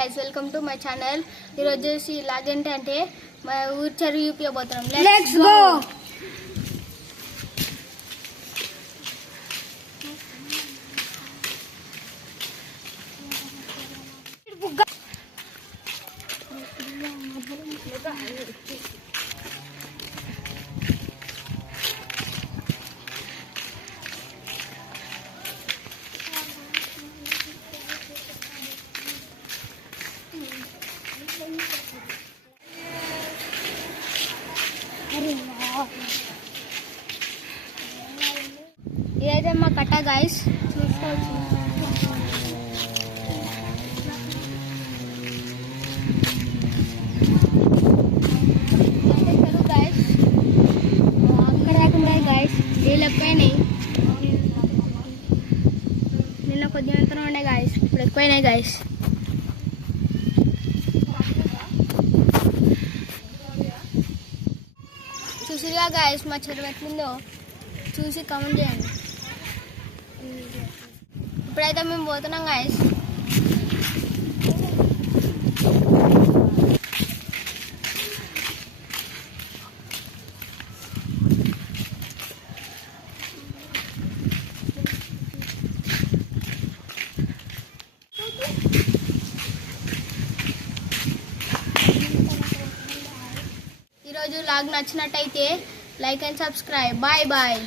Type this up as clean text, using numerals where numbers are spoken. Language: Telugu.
Guys welcome to my channel. ఈరోజు వచ్చేసి ఇలాగేంటంటే మా ఊరు చెరువు చూపించబోతున్నాం. Let's go. ఇదైతే మా కట్ట గైస్. గైస్ అక్కడ దాకా ఉన్నాయి గైస్. నీళ్ళు ఎక్కువైనాయి. నిన్న కొద్దిగా ఎంతనో ఉన్నాయి గైస్, ఇప్పుడు ఎక్కువైనాయి గైస్. చూసిగా గైస్ మా చెరువు ఎట్లుందో చూసి కామెంట్ చేయండి. ఇప్పుడైతే మేము పోతున్నాం గైస్. ఈరోజు లాగ్ నచ్చినట్టయితే like and subscribe. Bye bye.